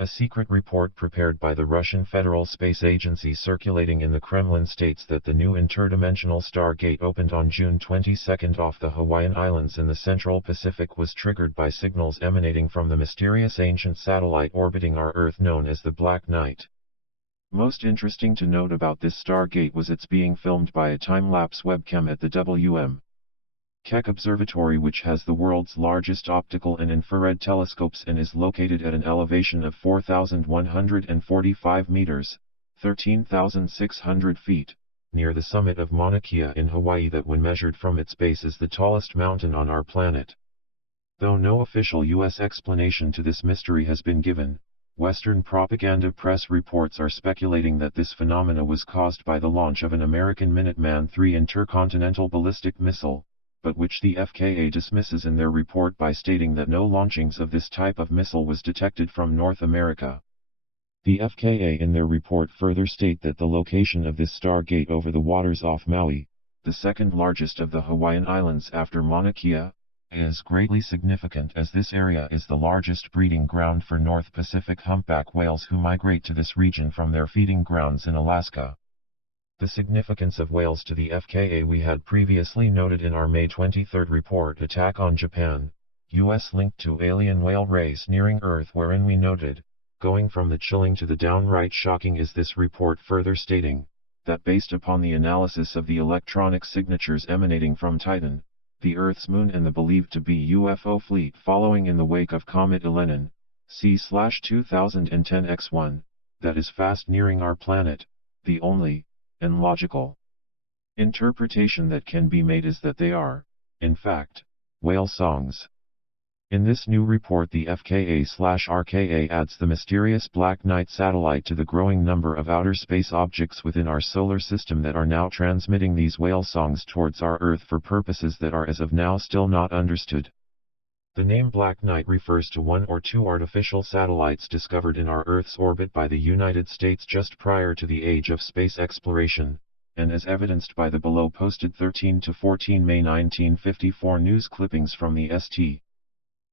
A secret report prepared by the Russian Federal Space Agency circulating in the Kremlin states that the new interdimensional Star Gate opened on June 22 off the Hawaiian Islands in the Central Pacific was triggered by signals emanating from the mysterious ancient satellite orbiting our Earth known as the Black Knight. Most interesting to note about this Stargate was its being filmed by a time-lapse webcam at the W.M. Keck Observatory, which has the world's largest optical and infrared telescopes and is located at an elevation of 4,145 meters, 13,600 feet, near the summit of Mauna Kea in Hawaii that when measured from its base is the tallest mountain on our planet. Though no official U.S. explanation to this mystery has been given, Western propaganda press reports are speculating that this phenomena was caused by the launch of an American Minuteman III intercontinental ballistic missile, but which the FKA dismisses in their report by stating that no launchings of this type of missile was detected from North America. The FKA in their report further state that the location of this Stargate over the waters off Maui, the second largest of the Hawaiian Islands after Mauna Kea, is greatly significant as this area is the largest breeding ground for North Pacific humpback whales who migrate to this region from their feeding grounds in Alaska. The significance of whales to the FKA we had previously noted in our May 23 report Attack on Japan, U.S. linked to alien whale race nearing Earth, wherein we noted, going from the chilling to the downright shocking is this report further stating, that based upon the analysis of the electronic signatures emanating from Titan, the Earth's moon and the believed to be UFO fleet following in the wake of Comet Elenin, C/2010 X1, that is fast nearing our planet, the only, and logical interpretation that can be made is that they are, in fact, whale songs. In this new report the FKA/RKA adds the mysterious Black Knight satellite to the growing number of outer space objects within our solar system that are now transmitting these whale songs towards our Earth for purposes that are as of now still not understood. The name Black Knight refers to one or two artificial satellites discovered in our Earth's orbit by the United States just prior to the age of space exploration, and as evidenced by the below posted 13 to 14 May 1954 news clippings from the St.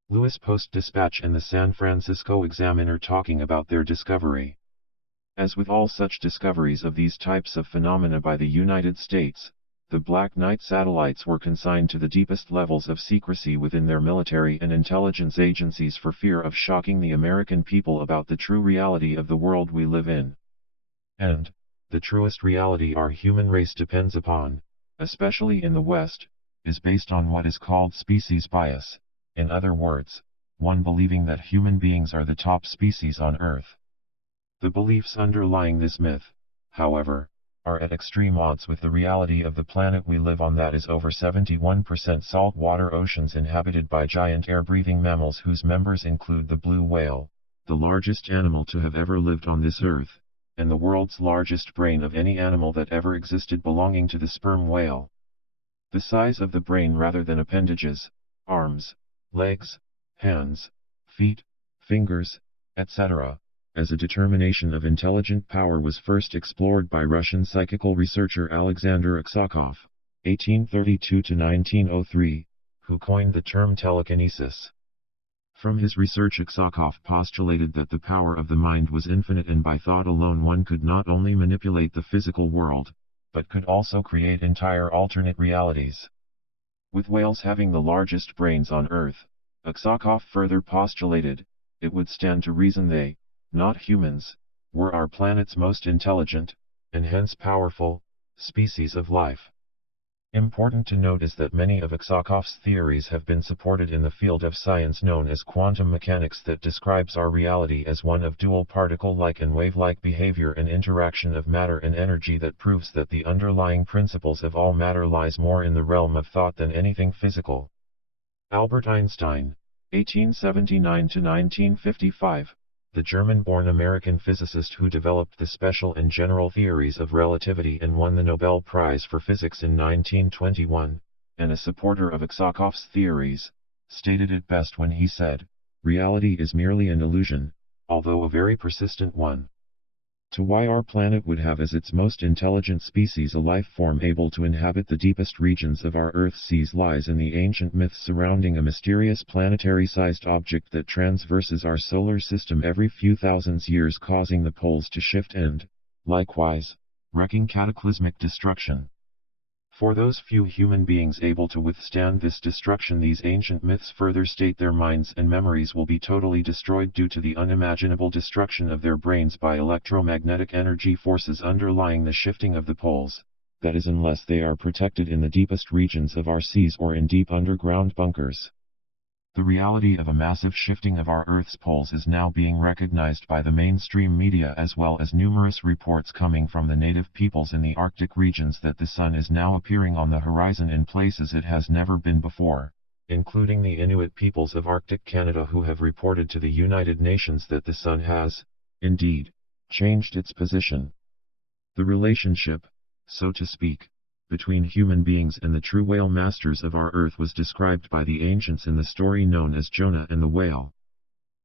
Louis Post-Dispatch and the San Francisco Examiner talking about their discovery. As with all such discoveries of these types of phenomena by the United States, the Black Knight satellites were consigned to the deepest levels of secrecy within their military and intelligence agencies for fear of shocking the American people about the true reality of the world we live in. And, the truest reality our human race depends upon, especially in the West, is based on what is called species bias. In other words, one believing that human beings are the top species on Earth. The beliefs underlying this myth, however, are at extreme odds with the reality of the planet we live on, that is over 71% saltwater oceans inhabited by giant air-breathing mammals whose members include the blue whale, the largest animal to have ever lived on this Earth, and the world's largest brain of any animal that ever existed belonging to the sperm whale. The size of the brain rather than appendages, arms, legs, hands, feet, fingers, etc., as a determination of intelligent power was first explored by Russian psychical researcher Alexander Aksakov, 1832–1903, who coined the term telekinesis. From his research Aksakov postulated that the power of the mind was infinite and by thought alone one could not only manipulate the physical world, but could also create entire alternate realities. With whales having the largest brains on Earth, Aksakov further postulated, it would stand to reason they, not humans, were our planet's most intelligent, and hence powerful, species of life. Important to note is that many of Aksakov's theories have been supported in the field of science known as quantum mechanics that describes our reality as one of dual particle-like and wave-like behavior and interaction of matter and energy that proves that the underlying principles of all matter lies more in the realm of thought than anything physical. Albert Einstein, 1879–1955, the German-born American physicist who developed the special and general theories of relativity and won the Nobel Prize for Physics in 1921, and a supporter of Aksakov's theories, stated it best when he said, "Reality is merely an illusion, although a very persistent one." To why our planet would have as its most intelligent species a life form able to inhabit the deepest regions of our Earth's seas lies in the ancient myths surrounding a mysterious planetary-sized object that transverses our solar system every few thousands years, causing the poles to shift and, likewise, wreaking cataclysmic destruction. For those few human beings able to withstand this destruction, these ancient myths further state their minds and memories will be totally destroyed due to the unimaginable destruction of their brains by electromagnetic energy forces underlying the shifting of the poles, that is, unless they are protected in the deepest regions of our seas or in deep underground bunkers. The reality of a massive shifting of our Earth's poles is now being recognized by the mainstream media, as well as numerous reports coming from the native peoples in the Arctic regions that the sun is now appearing on the horizon in places it has never been before, including the Inuit peoples of Arctic Canada, who have reported to the United Nations that the sun has, indeed, changed its position. The relationship, so to speak, between human beings and the true whale masters of our Earth was described by the ancients in the story known as Jonah and the Whale.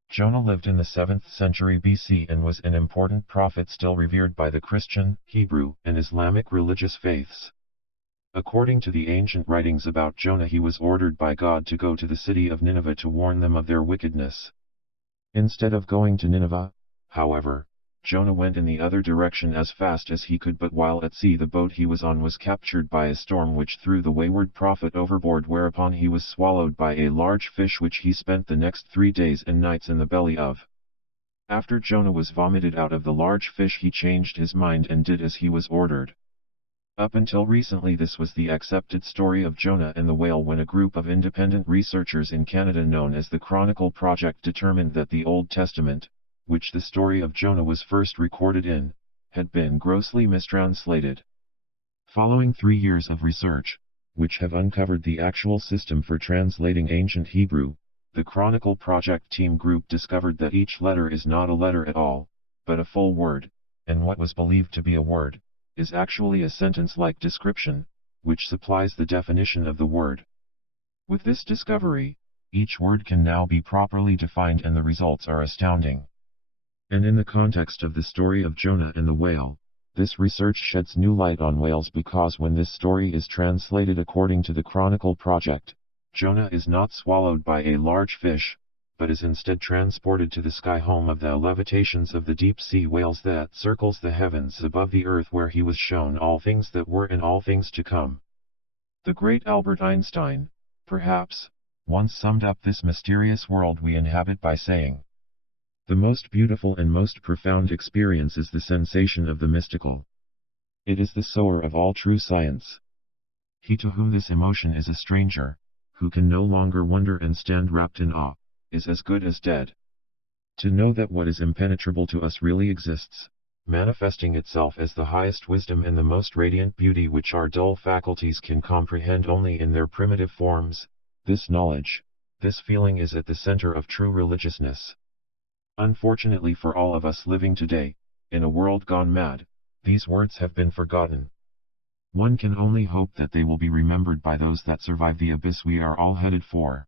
Jonah lived in the 7th century BC and was an important prophet still revered by the Christian, Hebrew, and Islamic religious faiths. According to the ancient writings about Jonah, he was ordered by God to go to the city of Nineveh to warn them of their wickedness. Instead of going to Nineveh, however, Jonah went in the other direction as fast as he could, but while at sea the boat he was on was captured by a storm which threw the wayward prophet overboard, whereupon he was swallowed by a large fish which he spent the next 3 days and nights in the belly of. After Jonah was vomited out of the large fish, he changed his mind and did as he was ordered. Up until recently this was the accepted story of Jonah and the Whale, when a group of independent researchers in Canada known as the Chronicle Project determined that the Old Testament, which the story of Jonah was first recorded in, had been grossly mistranslated. Following 3 years of research, which have uncovered the actual system for translating ancient Hebrew, the Chronicle Project team group discovered that each letter is not a letter at all, but a full word, and what was believed to be a word, is actually a sentence-like description, which supplies the definition of the word. With this discovery, each word can now be properly defined and the results are astounding. And in the context of the story of Jonah and the Whale, this research sheds new light on whales, because when this story is translated according to the Chronicle Project, Jonah is not swallowed by a large fish, but is instead transported to the sky, home of the levitations of the deep-sea whales that circles the heavens above the earth, where he was shown all things that were and all things to come. The great Albert Einstein, perhaps, once summed up this mysterious world we inhabit by saying, "The most beautiful and most profound experience is the sensation of the mystical. It is the sower of all true science. He to whom this emotion is a stranger, who can no longer wonder and stand wrapped in awe, is as good as dead. To know that what is impenetrable to us really exists, manifesting itself as the highest wisdom and the most radiant beauty which our dull faculties can comprehend only in their primitive forms, this knowledge, this feeling is at the center of true religiousness." Unfortunately for all of us living today, in a world gone mad, these words have been forgotten. One can only hope that they will be remembered by those that survive the abyss we are all headed for.